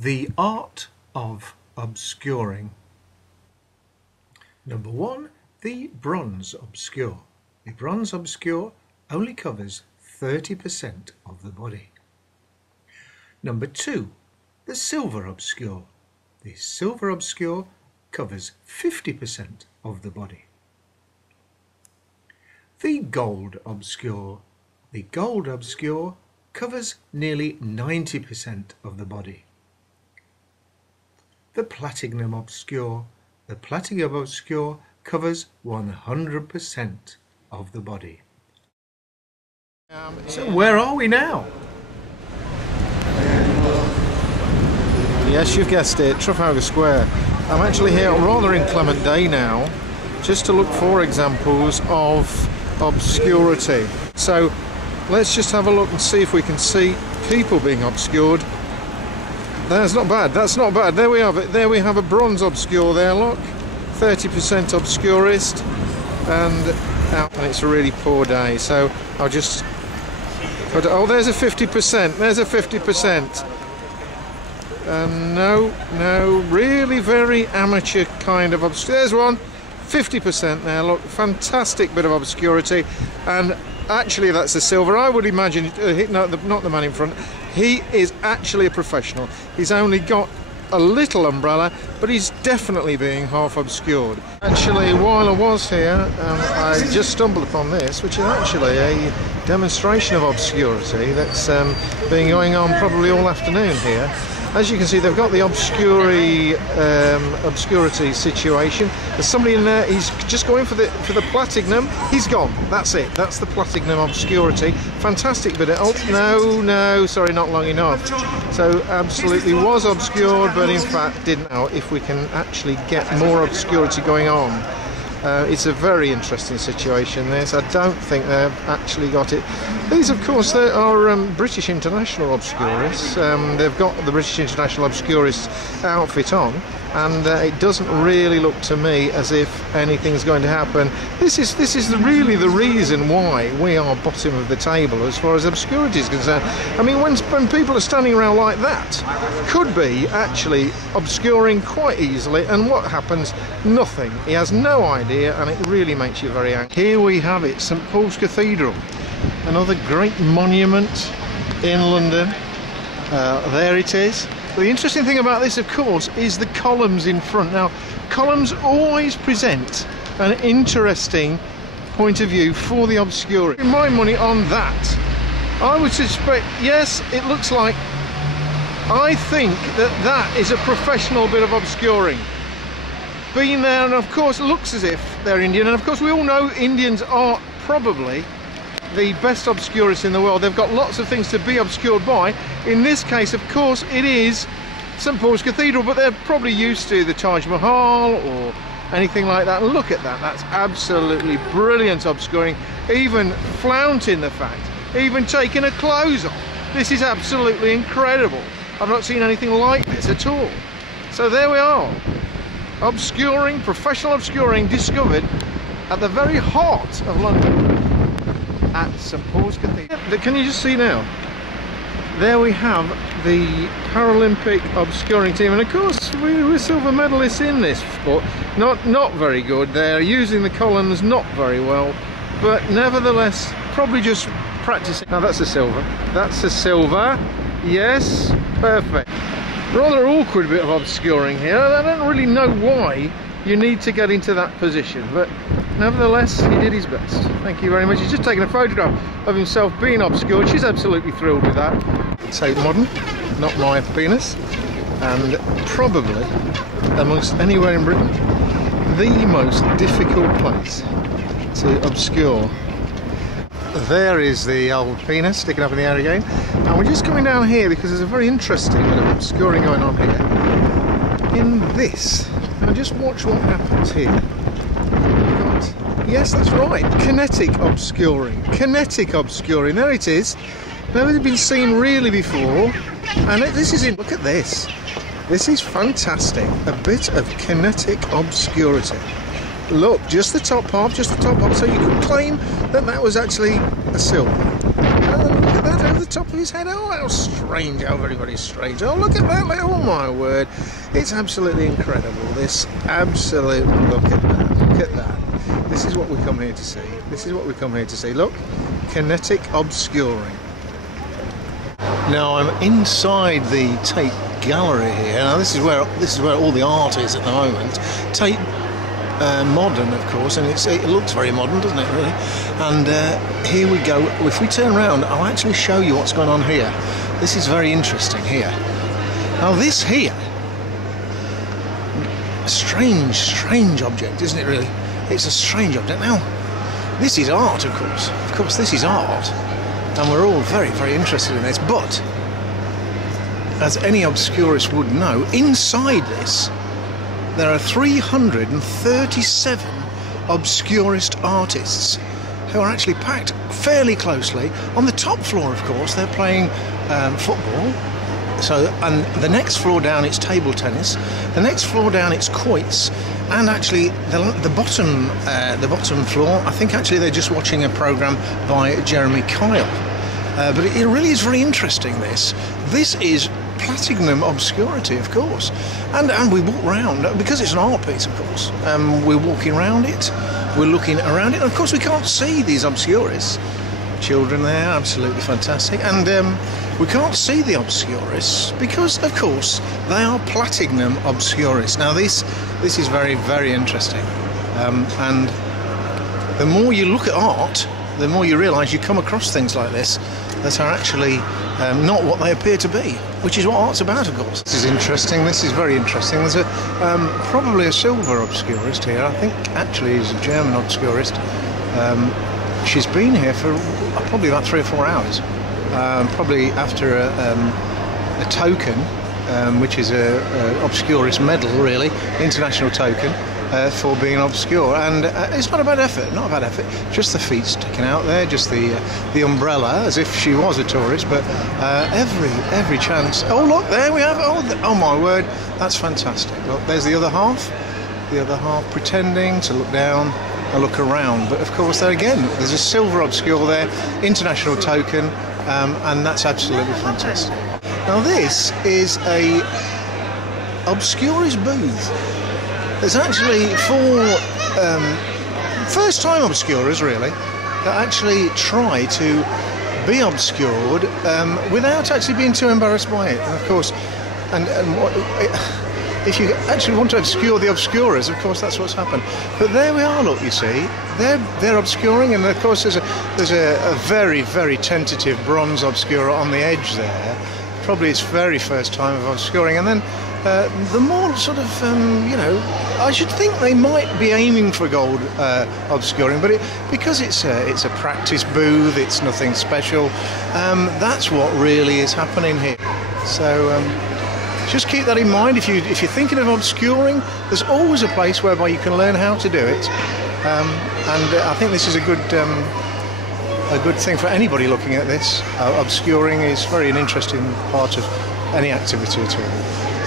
The art of obscuring. Number 1, the bronze obscure. The bronze obscure only covers 30% of the body. Number 2, the silver obscure. The silver obscure covers 50% of the body. The gold obscure. The gold obscure covers nearly 90% of the body. The platinum obscure. The platinum obscure covers 100% of the body. So where are we now? Yes, you've guessed it, Trafalgar Square. I'm actually here on a rather inclement day now, just to look for examples of obscurity. So let's just have a look and see if we can see people being obscured. That's not bad, that's not bad. There we have it. There we have a bronze obscure there, look. 30% obscurist, and it's a really poor day. So I'll just put, oh, there's a 50%, there's a 50%. No, really very amateur kind of obscure. There's one, 50% there, look, fantastic bit of obscurity. And actually that's the silver. I would imagine, not the man in front, he is actually a professional. He's only got a little umbrella, but he's definitely being half obscured. Actually, while I was here, I just stumbled upon this, which is actually a demonstration of obscurity that's been going on probably all afternoon here. As you can see, they've got the obscurity situation. There's somebody in there. He's just going for the platinum. He's gone. That's it. That's the platinum obscurity. Fantastic bit of, oh no, sorry, not long enough. So absolutely was obscured, but in fact didn't. Now, if we can actually get more obscurity going on. It's a very interesting situation, this. I don't think they've actually got it. These, of course, they are British International Obscurists. They've got the British International Obscurist outfit on, and it doesn't really look to me as if anything's going to happen. This is really the reason why we are bottom of the table as far as obscurity is concerned. I mean, when people are standing around like that, could be actually obscuring quite easily, and what happens? Nothing. He has no idea, and it really makes you very angry. Here we have it, St Paul's Cathedral, another great monument in London. There it is. The interesting thing about this, of course, is the columns in front. Now, columns always present an interesting point of view for the obscurity. My money on that. I would suspect, yes, it looks like, I think that is a professional bit of obscuring. Been there, and of course it looks as if they're Indian, and of course we all know Indians are probably the best obscurists in the world. They've got lots of things to be obscured by. In this case, of course, it is St Paul's Cathedral, but they're probably used to the Taj Mahal or anything like that. And look at that, that's absolutely brilliant obscuring, even flaunting the fact, even taking her clothes off. This is absolutely incredible. I've not seen anything like this at all. So there we are. Obscuring, professional obscuring, discovered at the very heart of London at St Paul's Cathedral. Can you just see now? There we have the Paralympic obscuring team, and of course we're silver medalists in this sport. Not very good. They're using the columns not very well, but nevertheless probably just practicing. Now that's a silver. That's a silver. Yes, perfect. Rather awkward bit of obscuring here. I don't really know why you need to get into that position, but nevertheless he did his best. Thank you very much. He's just taken a photograph of himself being obscured. She's absolutely thrilled with that. Tate Modern, not my penis, and probably amongst anywhere in Britain the most difficult place to obscure. There is the old penis sticking up in the air again, and we're just coming down here because there's a very interesting bit of obscuring going on here in this. Now just watch what happens here. Yes, that's right, kinetic obscuring. Kinetic obscuring, there it is. Never been seen really before, and this is in, look at this. This is fantastic, a bit of kinetic obscurity. Look, just the top half, so you could claim that that was actually a silver. Look at that, over the top of his head. Oh, how strange, how very, very strange. Oh, look at that, oh my word. It's absolutely incredible, this, absolutely, look at that, look at that. This is what we come here to see, this is what we come here to see. Look, kinetic obscuring. Now I'm inside the Tate gallery here. Now this is where all the art is at the moment. Tate modern, of course, and it looks very modern, doesn't it, really? And here we go. If we turn around, I'll actually show you what's going on here. This is very interesting here. Now this here, strange object, isn't it, really? It's a strange object. Now this is art, of course this is art, and we're all very, very interested in this, but as any obscurist would know, inside this there are 337 obscurist artists who are actually packed fairly closely. On the top floor, of course, they're playing football. So, and the next floor down, it's table tennis. The next floor down, it's quoits. And actually, the bottom floor, I think actually they're just watching a programme by Jeremy Kyle. But it really is very interesting, this. This is platinum obscurity, of course, and we walk round because it's an art piece, of course. We're walking around it, we're looking around it, and of course we can't see these obscurists. Children there, absolutely fantastic, and we can't see the obscurists because, of course, they are platinum obscurists. Now this is very, very interesting, and the more you look at art, the more you realise you come across things like this that are actually not what they appear to be, which is what art's about, of course. This is interesting, this is very interesting. There's probably a silver obscurist here. I think actually he's a German obscurist. She's been here for probably about 3 or 4 hours, probably after a token, which is a obscurist medal, really, international token. For being obscure, and it's not a bad effort, just the feet sticking out there, just the umbrella, as if she was a tourist, but every chance. Oh look, there we have it. Oh my word, that's fantastic. Look, there's the other half pretending to look down and look around, but of course there again, there's a silver obscure there, international token, and that's absolutely fantastic. Now this is a obscurist booth. There's actually 4 first-time obscurers, really, that actually try to be obscured without actually being too embarrassed by it. And of course, if you actually want to obscure the obscurers, of course that's what's happened. But there we are. Look, you see, they're obscuring, and of course there's a very, very tentative bronze obscurer on the edge there. Probably its very first time of obscuring, and then. The more sort of, I should think they might be aiming for gold obscuring, but because it's a practice booth, it's nothing special. That's what really is happening here. So just keep that in mind. If you're thinking of obscuring, there's always a place whereby you can learn how to do it. And I think this is a good thing for anybody looking at this. Obscuring is an interesting part of any activity at all.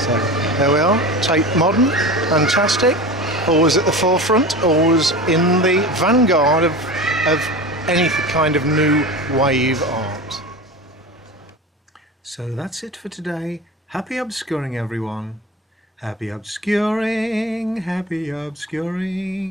So there we are, Tate modern, fantastic, always at the forefront, always in the vanguard of any kind of new wave art. So that's it for today. Happy obscuring, everyone. Happy obscuring, happy obscuring.